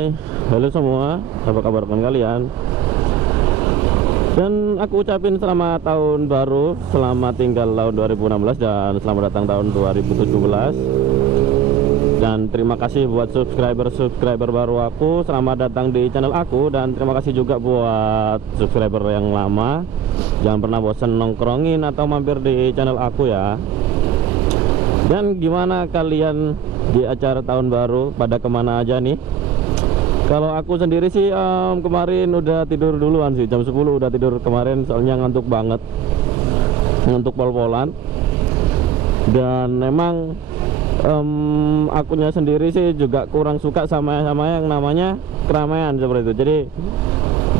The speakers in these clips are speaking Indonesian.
Hai, halo semua, apa kabar kalian? Dan aku ucapin selamat tahun baru, selamat tinggal tahun 2016 dan selamat datang tahun 2017. Dan terima kasih buat subscriber baru aku, selamat datang di channel aku. Dan terima kasih juga buat subscriber yang lama. Jangan pernah bosan nongkrongin atau mampir di channel aku ya. Dan gimana kalian di acara tahun baru, pada kemana aja nih? Kalau aku sendiri sih kemarin udah tidur duluan sih, jam 10 udah tidur kemarin, soalnya ngantuk banget, ngantuk pol-polan. Dan memang akunya sendiri sih juga kurang suka sama yang namanya keramaian seperti itu. Jadi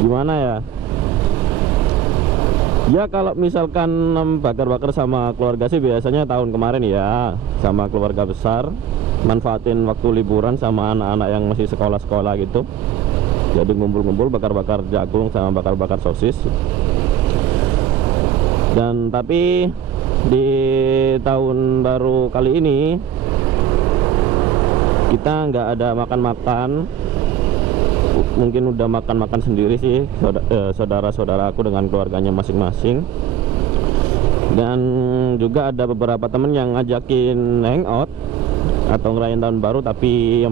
gimana ya? Ya kalau misalkan bakar-bakar sama keluarga sih biasanya tahun kemarin ya, sama keluarga besar, manfaatin waktu liburan sama anak-anak yang masih sekolah-sekolah gitu. Jadi ngumpul-ngumpul bakar-bakar jagung sama bakar-bakar sosis. Dan tapi di tahun baru kali ini kita nggak ada makan-makan. Mungkin udah makan-makan sendiri sih saudara-saudara aku dengan keluarganya masing-masing. Dan juga ada beberapa temen yang ngajakin hangout atau ngerayain tahun baru, tapi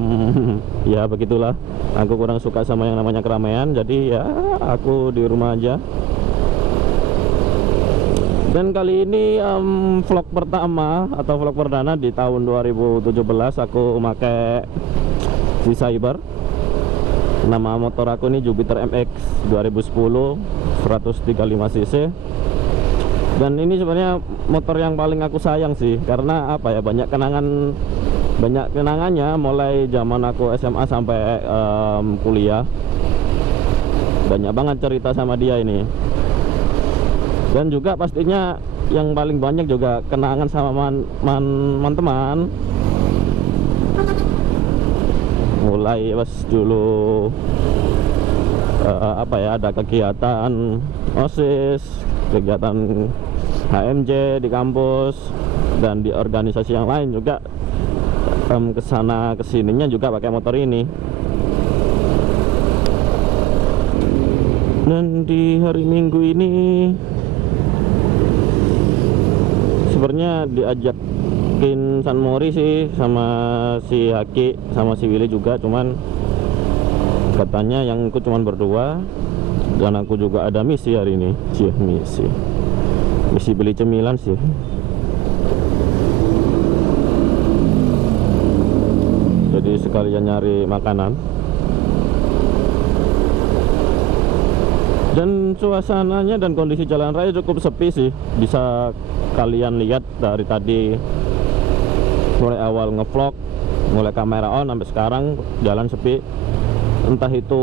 ya begitulah, aku kurang suka sama yang namanya keramaian, jadi ya aku di rumah aja. Dan kali ini vlog pertama atau vlog perdana di tahun 2017 aku pakai si Cyber. Nama motor aku ini Jupiter MX 2010 135cc. Dan ini sebenarnya motor yang paling aku sayang sih, karena apa ya, banyak kenangannya mulai zaman aku SMA sampai kuliah. Banyak banget cerita sama dia ini. Dan juga pastinya yang paling banyak juga kenangan sama teman-teman. Mulai pas dulu apa ya, ada kegiatan OSIS, kegiatan HMJ di kampus dan di organisasi yang lain juga, kesana kesininya juga pakai motor ini. Dan di hari Minggu ini sebenarnya diajakin San Mori sih, sama si Haki sama si Willy juga, cuman katanya yang ikut cuman berdua. Dan aku juga ada misi hari ini. Misi beli cemilan sih. Jadi sekalian nyari makanan. Dan suasananya dan kondisi jalan raya cukup sepi sih. Bisa kalian lihat dari tadi, mulai awal ngevlog, mulai kamera on sampai sekarang jalan sepi. Entah itu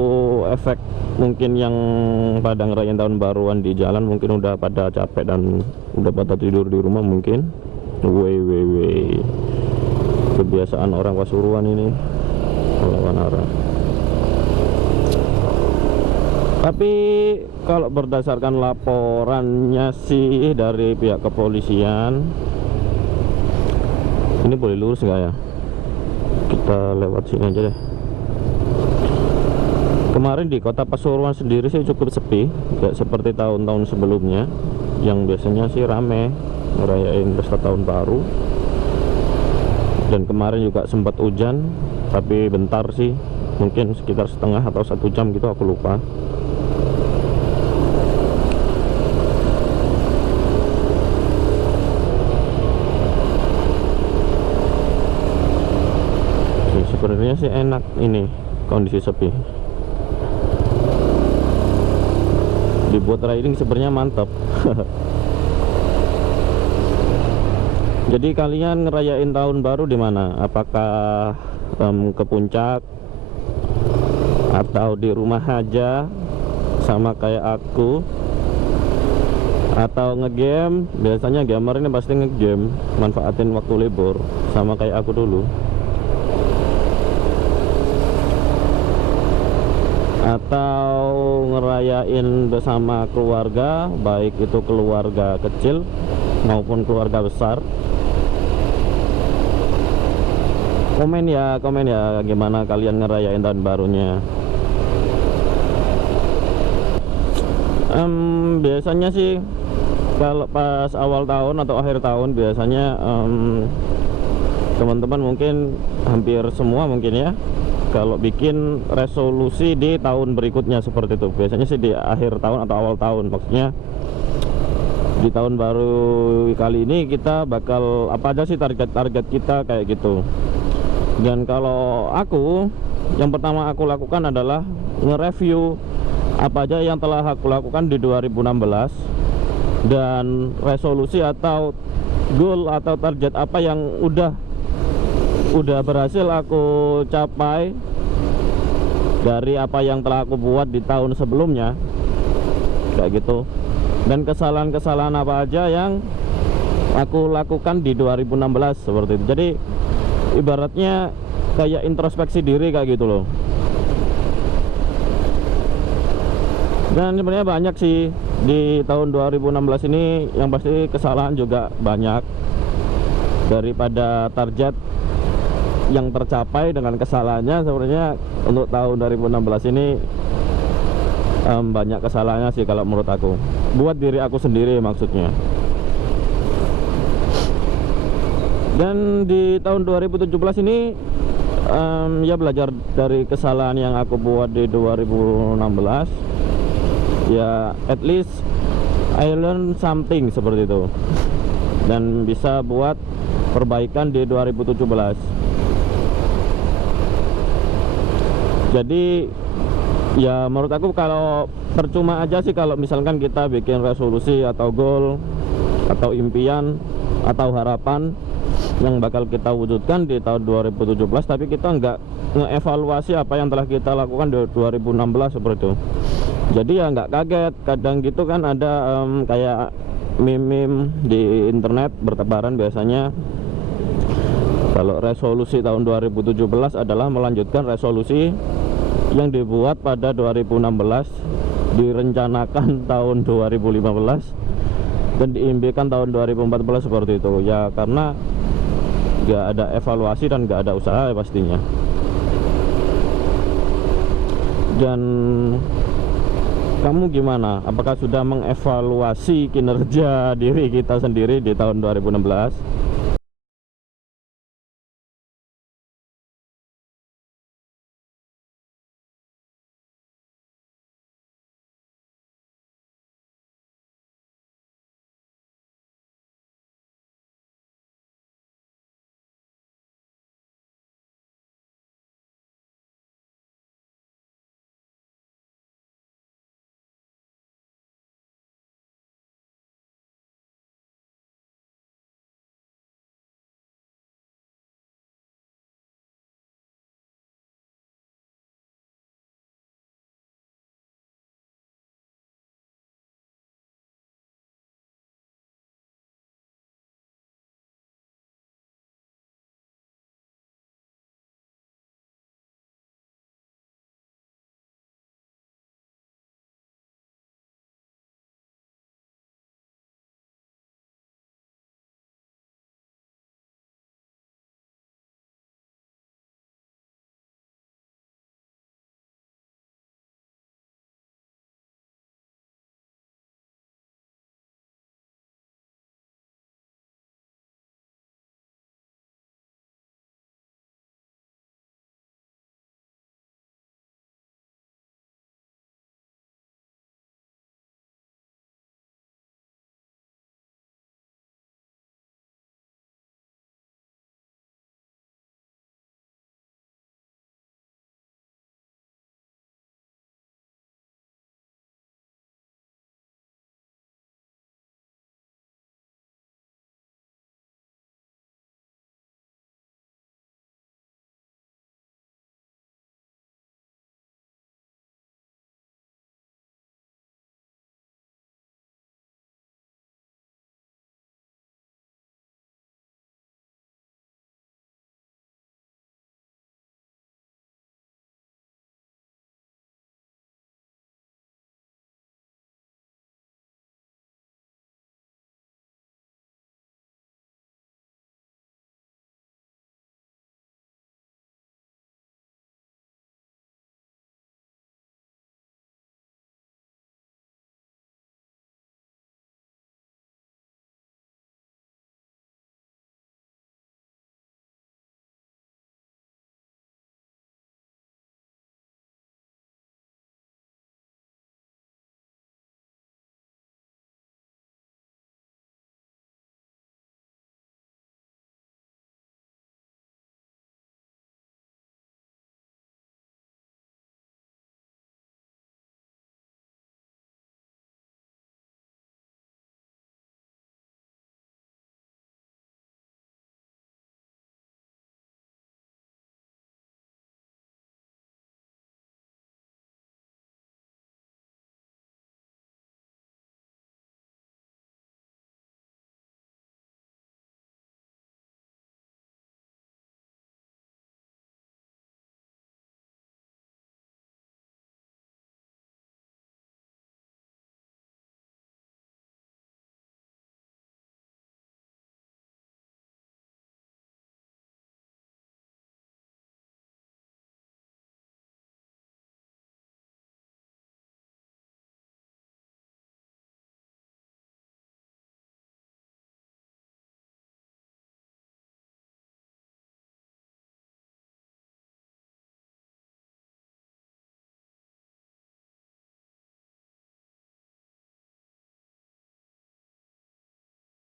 efek mungkin yang pada ngerayain tahun baruan di jalan, mungkin udah pada capek dan udah pada tidur di rumah mungkin. Kebiasaan orang Pasuruan ini melawan arah. Tapi kalau berdasarkan laporannya sih dari pihak kepolisian, ini boleh lurus nggak ya? Kita lewat sini aja deh. Kemarin di kota Pasuruan sendiri sih cukup sepi, gak seperti tahun-tahun sebelumnya yang biasanya sih rame ngerayain pesta tahun baru. Dan kemarin juga sempat hujan, tapi bentar sih, mungkin sekitar setengah atau 1 jam gitu, aku lupa. Sebenarnya sih enak ini kondisi sepi. Dibuat riding sebenarnya mantap. Jadi kalian ngerayain tahun baru di mana? Apakah ke puncak atau di rumah aja sama kayak aku, atau ngegame? Biasanya gamer ini pasti ngegame, manfaatin waktu libur sama kayak aku dulu. Atau ngerayain bersama keluarga, baik itu keluarga kecil maupun keluarga besar. komen ya gimana kalian ngerayain tahun barunya. Biasanya sih kalau pas awal tahun atau akhir tahun biasanya teman-teman mungkin hampir semua mungkin ya, kalau bikin resolusi di tahun berikutnya seperti itu. Biasanya sih di akhir tahun atau awal tahun, maksudnya di tahun baru kali ini kita bakal apa aja sih target-target kita kayak gitu. Dan kalau aku, yang pertama aku lakukan adalah nge-review apa aja yang telah aku lakukan di 2016 dan resolusi atau goal atau target apa yang udah berhasil aku capai dari apa yang telah aku buat di tahun sebelumnya kayak gitu. Dan kesalahan-kesalahan apa aja yang aku lakukan di 2016 seperti itu. Jadi ibaratnya kayak introspeksi diri kayak gitu loh. Dan sebenarnya banyak sih di tahun 2016 ini, yang pasti kesalahan juga banyak. Daripada target yang tercapai dengan kesalahannya, sebenarnya untuk tahun 2016 ini banyak kesalahannya sih kalau menurut aku. Buat diri aku sendiri maksudnya. Dan di tahun 2017 ini ya belajar dari kesalahan yang aku buat di 2016. Ya at least I learn something seperti itu, dan bisa buat perbaikan di 2017. Jadi ya menurut aku kalau percuma aja sih kalau misalkan kita bikin resolusi atau goal atau impian atau harapan yang bakal kita wujudkan di tahun 2017, tapi kita nggak ngeevaluasi apa yang telah kita lakukan di 2016 seperti itu. Jadi ya nggak kaget, kadang gitu kan ada kayak meme di internet bertebaran biasanya, kalau resolusi tahun 2017 adalah melanjutkan resolusi yang dibuat pada 2016, direncanakan tahun 2015 dan diimpikan tahun 2014 seperti itu. Ya karena nggak ada evaluasi dan nggak ada usaha ya pastinya. Dan kamu gimana? Apakah sudah mengevaluasi kinerja diri kita sendiri di tahun 2016?